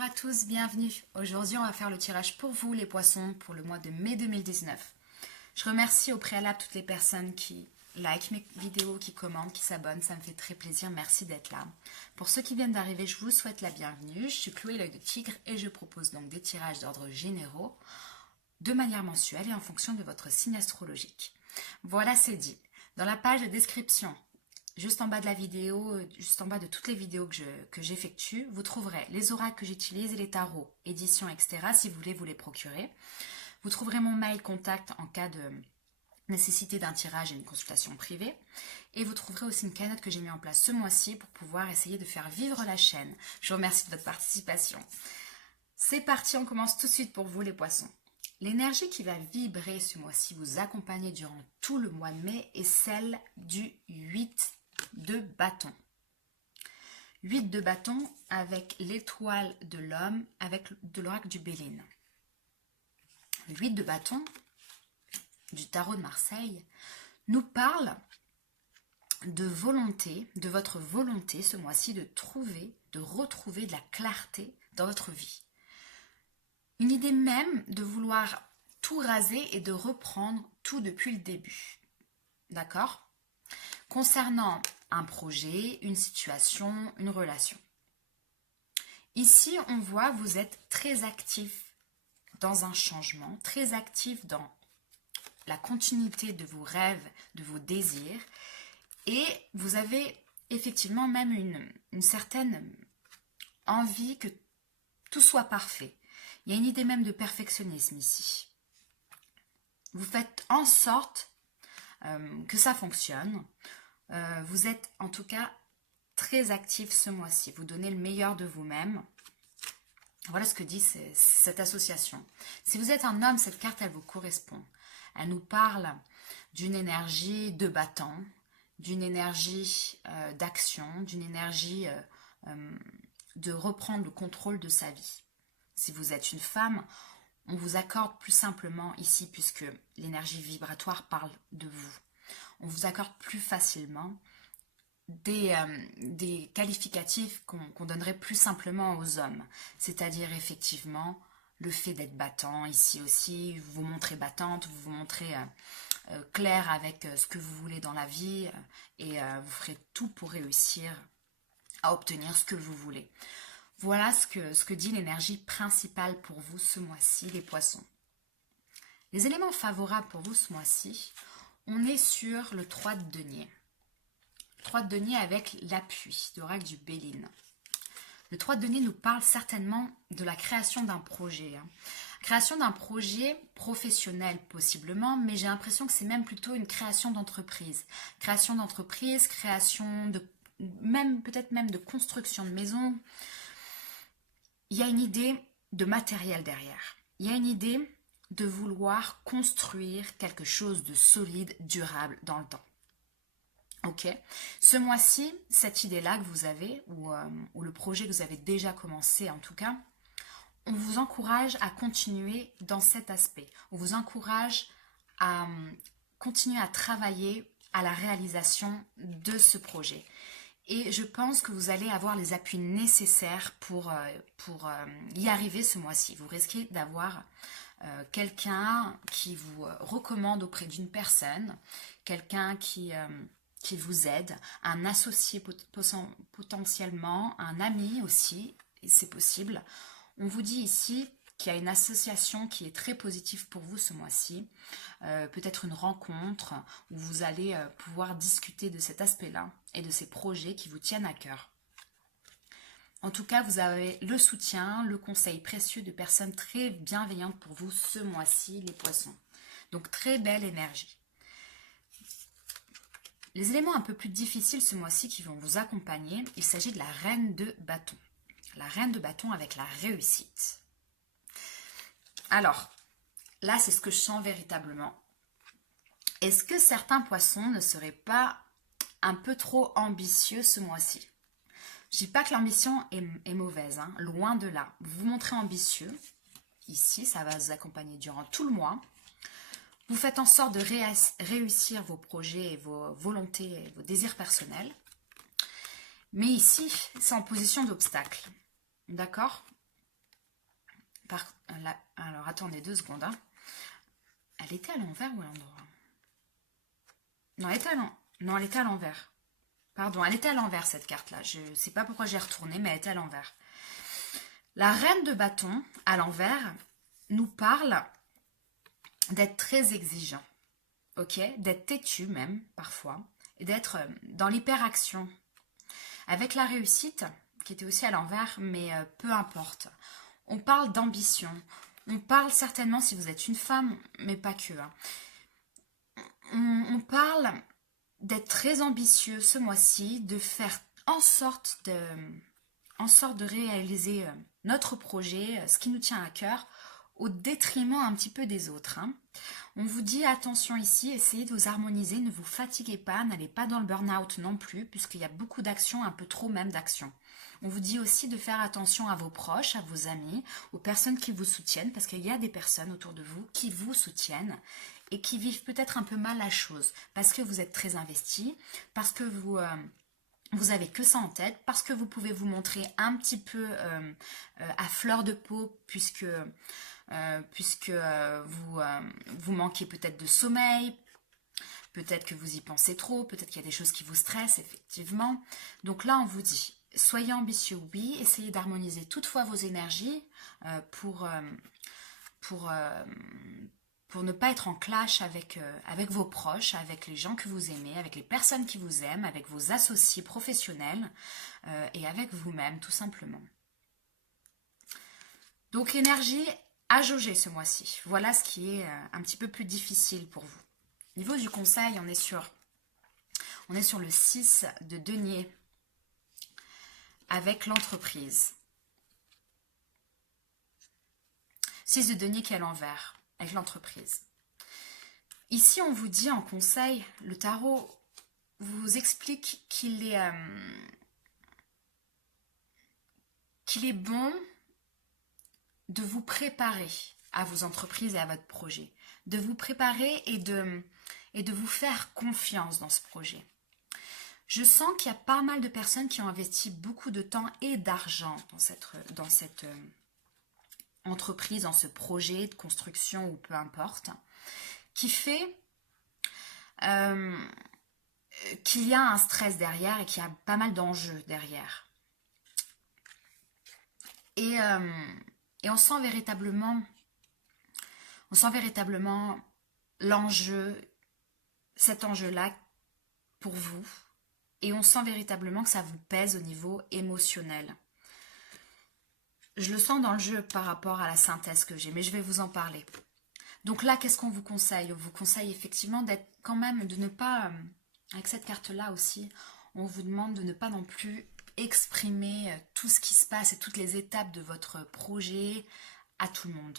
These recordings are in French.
Bonjour à tous, bienvenue. Aujourd'hui, on va faire le tirage pour vous, les poissons, pour le mois de mai 2019. Je remercie au préalable toutes les personnes qui likent mes vidéos, qui commentent, qui s'abonnent. Ça me fait très plaisir. Merci d'être là. Pour ceux qui viennent d'arriver, je vous souhaite la bienvenue. Je suis Chloé l'œil de tigre et je propose donc des tirages d'ordre généraux de manière mensuelle et en fonction de votre signe astrologique. Voilà, c'est dit. Dans la page de description, juste en bas de la vidéo, juste en bas de toutes les vidéos que j'effectue, vous trouverez les oracles que j'utilise et les tarots, éditions, etc. si vous voulez vous les procurer. Vous trouverez mon mail contact en cas de nécessité d'un tirage et une consultation privée. Et vous trouverez aussi une cagnotte que j'ai mis en place ce mois-ci pour pouvoir essayer de faire vivre la chaîne. Je vous remercie de votre participation. C'est parti, on commence tout de suite pour vous les poissons. L'énergie qui va vibrer ce mois-ci, vous accompagner durant tout le mois de mai, est celle du 8 de bâton. 8 de bâton avec l'étoile de l'homme, avec de l'oracle du Béline. Le 8 de bâton du tarot de Marseille nous parle de volonté, de votre volonté ce mois-ci de retrouver de la clarté dans votre vie. Une idée même de vouloir tout raser et de reprendre tout depuis le début. D'accord ? Concernant un projet, une situation, une relation. Ici, on voit vous êtes très actif dans un changement, très actif dans la continuité de vos rêves, de vos désirs. Et vous avez effectivement même une certaine envie que tout soit parfait. Il y a une idée même de perfectionnisme ici. Vous faites en sorte que ça fonctionne. Vous êtes en tout cas très actif ce mois-ci. Vous donnez le meilleur de vous-même. Voilà ce que dit cette association. Si vous êtes un homme, cette carte, elle vous correspond. Elle nous parle d'une énergie de battant, d'une énergie d'action, d'une énergie de reprendre le contrôle de sa vie. Si vous êtes une femme, on vous accorde plus simplement ici, puisque l'énergie vibratoire parle de vous, on vous accorde plus facilement des qualificatifs qu'on donnerait plus simplement aux hommes. C'est-à-dire effectivement le fait d'être battant, ici aussi, vous vous montrez battante, vous vous montrez clair avec ce que vous voulez dans la vie et vous ferez tout pour réussir à obtenir ce que vous voulez. Voilà ce que dit l'énergie principale pour vous ce mois-ci, les poissons. Les éléments favorables pour vous ce mois-ci, on est sur le 3 de denier. 3 de denier avec l'appui d'oracle du Béline. Le 3 de denier nous parle certainement de la création d'un projet. Création d'un projet professionnel possiblement, mais j'ai l'impression que c'est même plutôt une création d'entreprise. Création d'entreprise, création de peut-être même de construction de maison. Il y a une idée de matériel derrière. Il y a une idée de vouloir construire quelque chose de solide, durable dans le temps. Ok. Ce mois-ci, cette idée-là que vous avez, ou le projet que vous avez déjà commencé en tout cas, on vous encourage à continuer dans cet aspect. On vous encourage à continuer à travailler à la réalisation de ce projet. Et je pense que vous allez avoir les appuis nécessaires pour y arriver ce mois-ci. Vous risquez d'avoir quelqu'un qui vous recommande auprès d'une personne, quelqu'un qui vous aide, un associé potentiellement, un ami aussi, c'est possible. On vous dit ici qu'il y a une association qui est très positive pour vous ce mois-ci, peut-être une rencontre où vous allez pouvoir discuter de cet aspect-là et de ces projets qui vous tiennent à cœur. En tout cas, vous avez le soutien, le conseil précieux de personnes très bienveillantes pour vous ce mois-ci, les poissons. Donc, très belle énergie. Les éléments un peu plus difficiles ce mois-ci qui vont vous accompagner, il s'agit de la reine de bâton. La reine de bâton avec la réussite. Alors, là, c'est ce que je sens véritablement. Est-ce que certains poissons ne seraient pas un peu trop ambitieux ce mois-ci? Je ne dis pas que l'ambition est mauvaise, hein, loin de là. Vous vous montrez ambitieux. Ici, ça va vous accompagner durant tout le mois. Vous faites en sorte de réussir vos projets, et vos volontés, et vos désirs personnels. Mais ici, c'est en position d'obstacle. D'accord ? Alors, attendez 2 secondes. Hein. Elle était à l'envers ou à l'endroit? Non, elle était à l'envers. Pardon, elle était à l'envers cette carte-là. Je ne sais pas pourquoi j'ai retourné, mais elle était à l'envers. La reine de bâton, à l'envers, nous parle d'être très exigeant. Ok, d'être têtu même, parfois. Et d'être dans l'hyperaction. Avec la réussite, qui était aussi à l'envers, mais peu importe. On parle d'ambition. On parle certainement, si vous êtes une femme, mais pas que. Hein. On parle d'être très ambitieux ce mois-ci, de faire en sorte de réaliser notre projet, ce qui nous tient à cœur, au détriment un petit peu des autres. Hein. On vous dit attention ici, essayez de vous harmoniser, ne vous fatiguez pas, n'allez pas dans le burn-out non plus, puisqu'il y a beaucoup d'actions, un peu trop même d'actions. On vous dit aussi de faire attention à vos proches, à vos amis, aux personnes qui vous soutiennent, parce qu'il y a des personnes autour de vous qui vous soutiennent et qui vivent peut-être un peu mal la chose, parce que vous êtes très investi, parce que vous avez que ça en tête, parce que vous pouvez vous montrer un petit peu à fleur de peau, puisque vous manquez peut-être de sommeil, peut-être que vous y pensez trop, peut-être qu'il y a des choses qui vous stressent, effectivement. Donc là, on vous dit, soyez ambitieux, oui, essayez d'harmoniser toutefois vos énergies pour ne pas être en clash avec vos proches, avec les gens que vous aimez, avec les personnes qui vous aiment, avec vos associés professionnels et avec vous-même, tout simplement. Donc, l'énergie à jauger ce mois-ci. Voilà ce qui est un petit peu plus difficile pour vous. Au niveau du conseil, on est sur le 6 de denier avec l'entreprise. 6 de denier qui est à l'envers, avec l'entreprise. Ici, on vous dit en conseil, le tarot vous explique qu'il est bon de vous préparer à vos entreprises et à votre projet. De vous préparer et de vous faire confiance dans ce projet. Je sens qu'il y a pas mal de personnes qui ont investi beaucoup de temps et d'argent dans cette entreprise, dans ce projet de construction ou peu importe, qui fait qu'il y a un stress derrière et qu'il y a pas mal d'enjeux derrière. Et on sent véritablement l'enjeu, cet enjeu-là pour vous. Et on sent véritablement que ça vous pèse au niveau émotionnel. Je le sens dans le jeu par rapport à la synthèse que j'ai, mais je vais vous en parler. Donc là, qu'est-ce qu'on vous conseille? On vous conseille effectivement d'être quand même, de ne pas, avec cette carte-là aussi, on vous demande de ne pas non plus exprimer tout ce qui se passe et toutes les étapes de votre projet à tout le monde.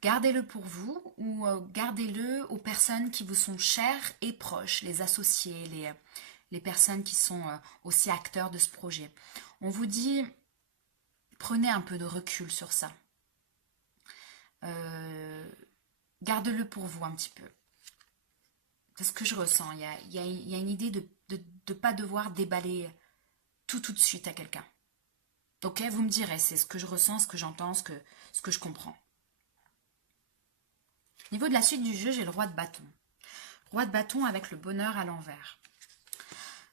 Gardez-le pour vous ou gardez-le aux personnes qui vous sont chères et proches, les associés, les personnes qui sont aussi acteurs de ce projet. On vous dit, prenez un peu de recul sur ça. Gardez-le pour vous un petit peu. C'est ce que je ressens. Il y a une idée de ne pas devoir déballer tout de suite à quelqu'un. Ok, vous me direz, c'est ce que je ressens, ce que j'entends, ce que je comprends. Au niveau de la suite du jeu, j'ai le roi de bâton. Roi de bâton avec le bonheur à l'envers.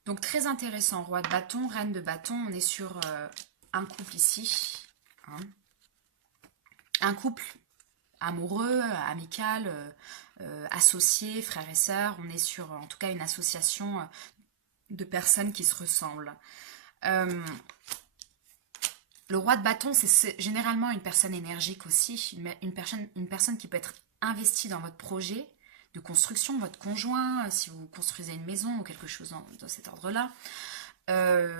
Donc très intéressant, roi de bâton, reine de bâton, on est sur un couple ici. Hein. Un couple amoureux, amical, associé, frères et sœurs. On est sur en tout cas une association de personnes qui se ressemblent. Le roi de bâton, c'est généralement une personne énergique aussi, une personne qui peut être investie dans votre projet de construction, votre conjoint, si vous construisez une maison ou quelque chose dans cet ordre-là,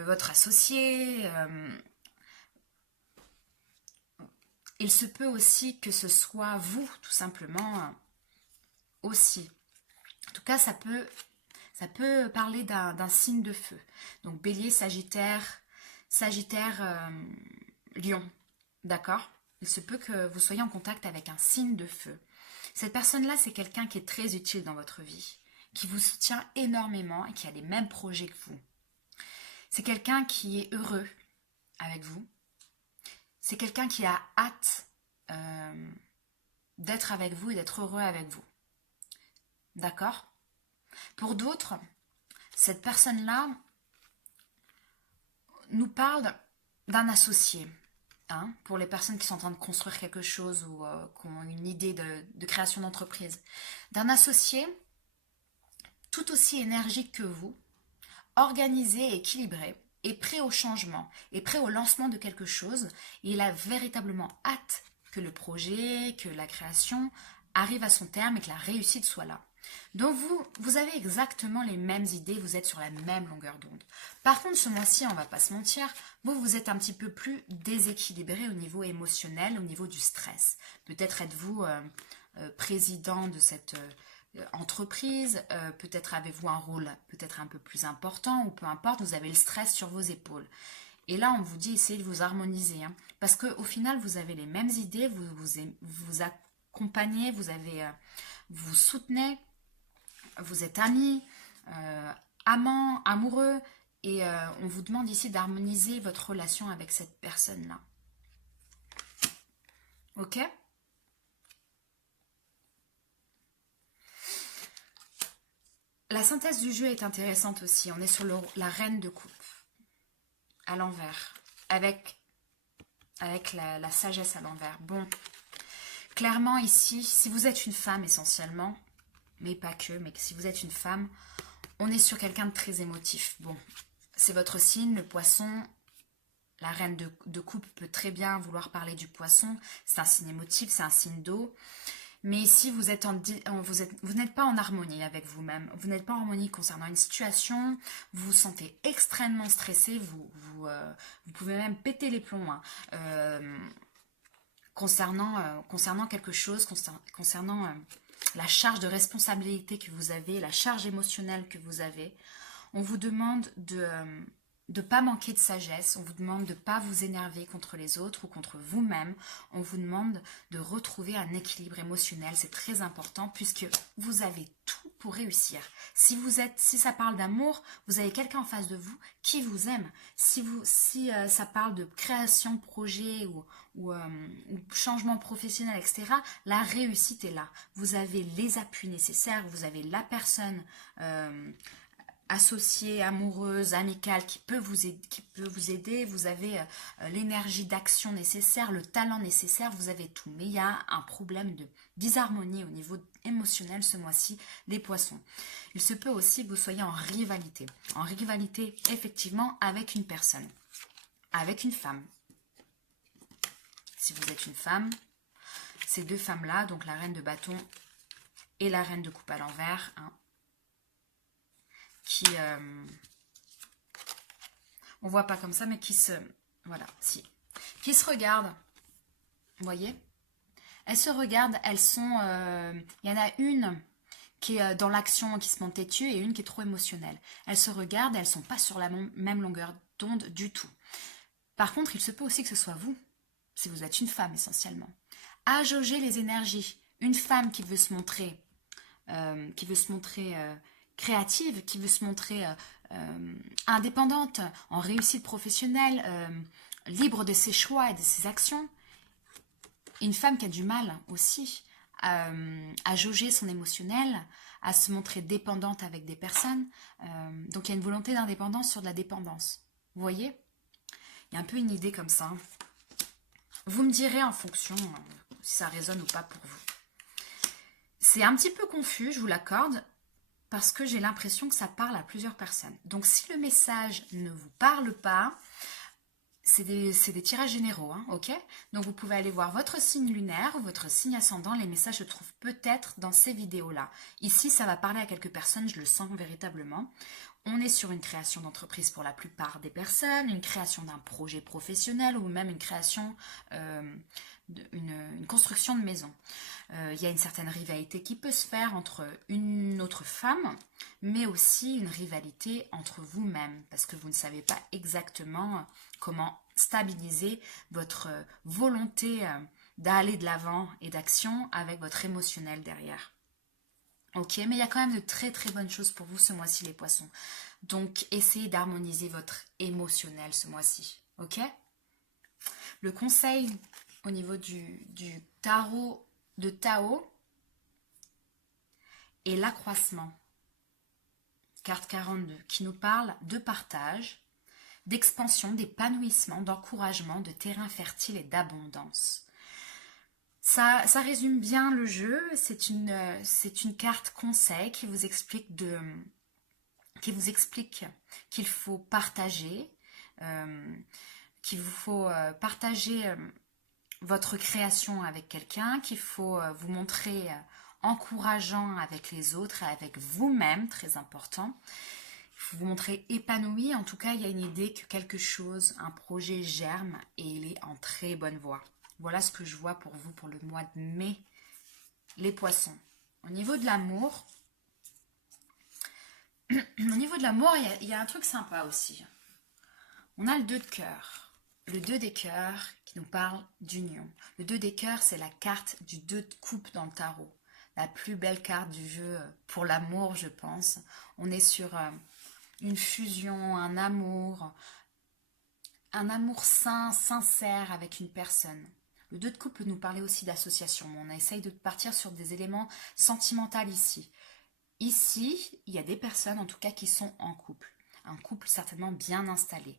votre associé. Il se peut aussi que ce soit vous, tout simplement, aussi. En tout cas, ça peut parler d'un signe de feu. Donc, Bélier, Sagittaire, Lion. D'accord? Il se peut que vous soyez en contact avec un signe de feu. Cette personne-là, c'est quelqu'un qui est très utile dans votre vie, qui vous soutient énormément et qui a les mêmes projets que vous. C'est quelqu'un qui est heureux avec vous. C'est quelqu'un qui a hâte d'être avec vous et d'être heureux avec vous. D'accord? Pour d'autres, cette personne-là nous parle d'un associé. Hein, pour les personnes qui sont en train de construire quelque chose ou qui ont une idée de création d'entreprise. D'un associé tout aussi énergique que vous, organisé et équilibré, est prêt au changement, est prêt au lancement de quelque chose, et il a véritablement hâte que le projet, que la création arrive à son terme et que la réussite soit là. Donc vous avez exactement les mêmes idées, vous êtes sur la même longueur d'onde. Par contre, ce mois-ci, on va pas se mentir, vous êtes un petit peu plus déséquilibré au niveau émotionnel, au niveau du stress. Peut-être êtes-vous président de cette entreprise, peut-être avez-vous un rôle peut-être un peu plus important, ou peu importe, vous avez le stress sur vos épaules. Et là, on vous dit, essayez de vous harmoniser, hein, parce qu'au final, vous avez les mêmes idées, vous accompagnez, vous soutenez, vous êtes amis, amants, amoureux, et on vous demande ici d'harmoniser votre relation avec cette personne-là. Ok? La synthèse du jeu est intéressante aussi. On est sur la reine de coupe, à l'envers, avec la sagesse à l'envers. Bon, clairement ici, si vous êtes une femme essentiellement, mais pas que, mais si vous êtes une femme, on est sur quelqu'un de très émotif. Bon, c'est votre signe, le poisson. La reine de coupe peut très bien vouloir parler du poisson. C'est un signe émotif, c'est un signe d'eau. Mais ici, vous n'êtes pas en harmonie avec vous-même. Vous n'êtes pas en harmonie concernant une situation. Vous vous sentez extrêmement stressé. Vous pouvez même péter les plombs. Hein. Concernant quelque chose, concernant la charge de responsabilité que vous avez, la charge émotionnelle que vous avez. On vous demande de ne pas manquer de sagesse, on vous demande de ne pas vous énerver contre les autres ou contre vous-même, on vous demande de retrouver un équilibre émotionnel, c'est très important puisque vous avez tout pour réussir. Si ça parle d'amour, vous avez quelqu'un en face de vous qui vous aime. Si ça parle de création de projet ou changement professionnel, etc., la réussite est là. Vous avez les appuis nécessaires, vous avez la personne associée, amoureuse, amicale qui peut vous aider, vous avez l'énergie d'action nécessaire, le talent nécessaire, vous avez tout. Mais il y a un problème de disharmonie au niveau émotionnel ce mois-ci, les poissons. Il se peut aussi que vous soyez en rivalité effectivement avec une personne, avec une femme. Si vous êtes une femme, ces deux femmes-là, donc la reine de bâton et la reine de coupe à l'envers, hein, qui, on voit pas comme ça, mais qui se regardent, vous voyez, elles se regardent, elles sont, il y en a une qui est dans l'action, qui se monte têtue, et une qui est trop émotionnelle. Elles se regardent, elles sont pas sur la même longueur d'onde du tout. Par contre, il se peut aussi que ce soit vous, si vous êtes une femme essentiellement, à jauger les énergies. Une femme qui veut se montrer, créative, qui veut se montrer indépendante, en réussite professionnelle, libre de ses choix et de ses actions. Une femme qui a du mal aussi à jauger son émotionnel, à se montrer dépendante avec des personnes. Donc il y a une volonté d'indépendance sur de la dépendance. Vous voyez? Il y a un peu une idée comme ça. Vous me direz en fonction si ça résonne ou pas pour vous. C'est un petit peu confus, je vous l'accorde, parce que j'ai l'impression que ça parle à plusieurs personnes. Donc si le message ne vous parle pas, c'est des tirages généraux, hein, ok? Donc vous pouvez aller voir votre signe lunaire ou votre signe ascendant. Les messages se trouvent peut-être dans ces vidéos-là. Ici, ça va parler à quelques personnes, je le sens véritablement. On est sur une création d'entreprise pour la plupart des personnes, une création d'un projet professionnel ou même une création, une construction de maison. Il y a une certaine rivalité qui peut se faire entre une autre femme, mais aussi une rivalité entre vous-même, parce que vous ne savez pas exactement comment stabiliser votre volonté d'aller de l'avant et d'action avec votre émotionnel derrière. Ok, mais il y a quand même de très très bonnes choses pour vous ce mois-ci les poissons. Donc essayez d'harmoniser votre émotionnel ce mois-ci. Ok? Le conseil au niveau du tarot de Tao et l'accroissement. Carte 42, qui nous parle de partage, d'expansion, d'épanouissement, d'encouragement, de terrain fertile et d'abondance. Ça résume bien le jeu. C'est une carte conseil qui vous explique qu'il faut partager, qu'il vous faut partager votre création avec quelqu'un, qu'il faut vous montrer encourageant avec les autres et avec vous-même, très important. Il faut vous montrer épanoui. En tout cas, il y a une idée que quelque chose, un projet germe et il est en très bonne voie. Voilà ce que je vois pour vous pour le mois de mai, les poissons. Au niveau de l'amour, il y a un truc sympa aussi. On a le 2 de cœur. Le 2 des cœurs qui nous parle d'union. Le 2 des cœurs, c'est la carte du 2 de coupe dans le tarot. La plus belle carte du jeu pour l'amour, je pense. On est sur une fusion, un amour sain, sincère avec une personne. Le 2 de coupe peut nous parler aussi d'association. On essaye de partir sur des éléments sentimentaux ici. Ici, il y a des personnes en tout cas qui sont en couple. Un couple certainement bien installé.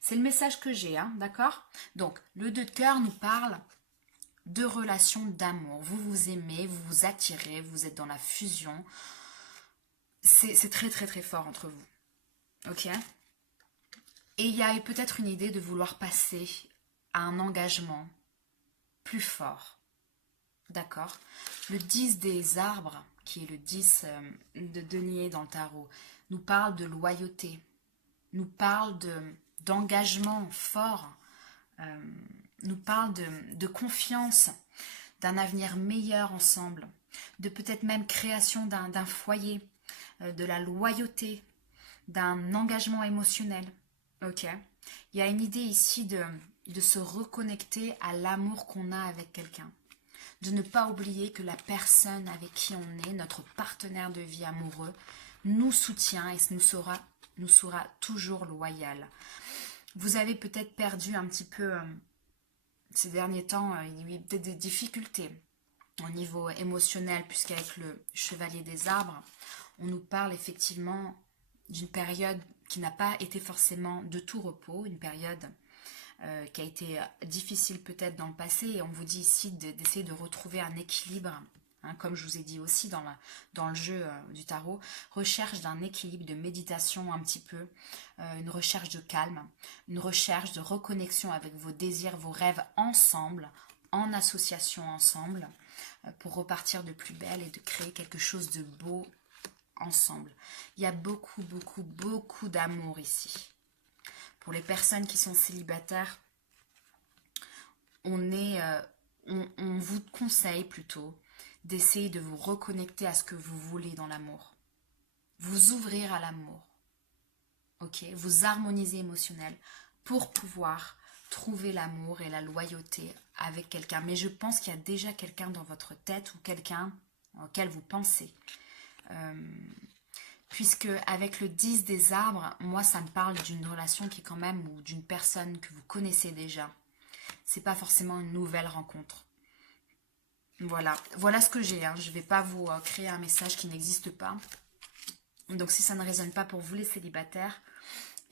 C'est le message que j'ai, hein, d'accord? Donc, le 2 de cœur nous parle de relations d'amour. Vous vous aimez, vous vous attirez, vous êtes dans la fusion. C'est très très très fort entre vous. Ok? Et il y a peut-être une idée de vouloir passer à un engagement plus fort. D'accord? Le 10 des arbres, qui est le 10 de denier dans le tarot, nous parle de loyauté, nous parle d'engagement fort, nous parle de confiance, d'un avenir meilleur ensemble, de peut-être même création d'un foyer, de la loyauté, d'un engagement émotionnel. Ok? Il y a une idée ici de se reconnecter à l'amour qu'on a avec quelqu'un. De ne pas oublier que la personne avec qui on est, notre partenaire de vie amoureux, nous soutient et nous sera toujours loyal. Vous avez peut-être perdu un petit peu ces derniers temps, il y a eu peut-être des difficultés au niveau émotionnel, puisqu'avec le chevalier des arbres, on nous parle effectivement d'une période qui n'a pas été forcément de tout repos, une période qui a été difficile peut-être dans le passé, et on vous dit ici d'essayer de retrouver un équilibre, hein, comme je vous ai dit aussi dans le jeu du tarot, recherche d'un équilibre, de méditation un petit peu, une recherche de calme, une recherche de reconnexion avec vos désirs, vos rêves ensemble, en association ensemble, pour repartir de plus belle et de créer quelque chose de beau ensemble. Il y a beaucoup, beaucoup, beaucoup d'amour ici. Pour les personnes qui sont célibataires, on vous conseille plutôt d'essayer de vous reconnecter à ce que vous voulez dans l'amour. Vous ouvrir à l'amour. Ok? Vous harmoniser émotionnel pour pouvoir trouver l'amour et la loyauté avec quelqu'un. Mais je pense qu'il y a déjà quelqu'un dans votre tête ou quelqu'un auquel vous pensez. Puisque avec le 10 des arbres, moi ça me parle d'une relation qui est quand même, ou d'une personne que vous connaissez déjà. C'est pas forcément une nouvelle rencontre. Voilà ce que j'ai. Hein. Je ne vais pas vous créer un message qui n'existe pas. Donc si ça ne résonne pas pour vous les célibataires,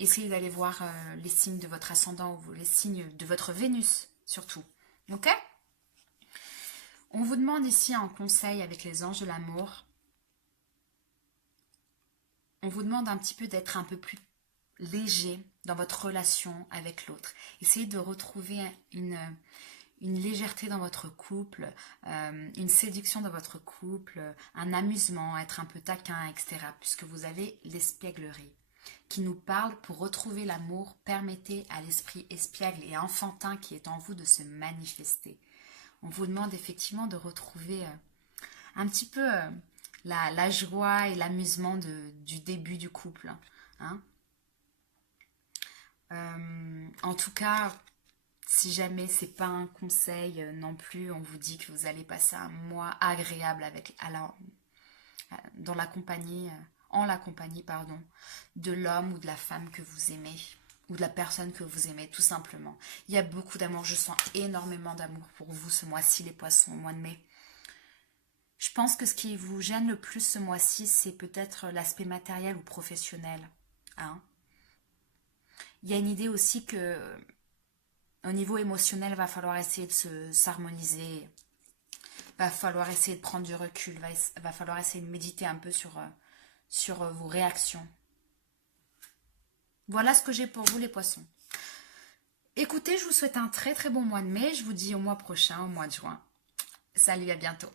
essayez d'aller voir les signes de votre ascendant ou les signes de votre Vénus surtout. Ok? On vous demande ici un conseil avec les anges de l'amour. On vous demande un petit peu d'être un peu plus léger dans votre relation avec l'autre. Essayez de retrouver une légèreté dans votre couple, une séduction dans votre couple, un amusement, être un peu taquin, etc. Puisque vous avez l'espièglerie qui nous parle pour retrouver l'amour, permettez à l'esprit espiègle et enfantin qui est en vous de se manifester. On vous demande effectivement de retrouver un petit peu la joie et l'amusement du début du couple. Hein. En tout cas, si jamais c'est pas un conseil non plus, on vous dit que vous allez passer un mois agréable en la compagnie de l'homme ou de la femme que vous aimez. ou de la personne que vous aimez, tout simplement. Il y a beaucoup d'amour, je sens énormément d'amour pour vous ce mois-ci, les poissons, au mois de mai. Je pense que ce qui vous gêne le plus ce mois-ci, c'est peut-être l'aspect matériel ou professionnel. Hein. Il y a une idée aussi que au niveau émotionnel, il va falloir essayer de s'harmoniser. Va falloir essayer de prendre du recul. Va falloir essayer de méditer un peu sur vos réactions. Voilà ce que j'ai pour vous les poissons. Écoutez, je vous souhaite un très très bon mois de mai. Je vous dis au mois prochain, au mois de juin. Salut, à bientôt.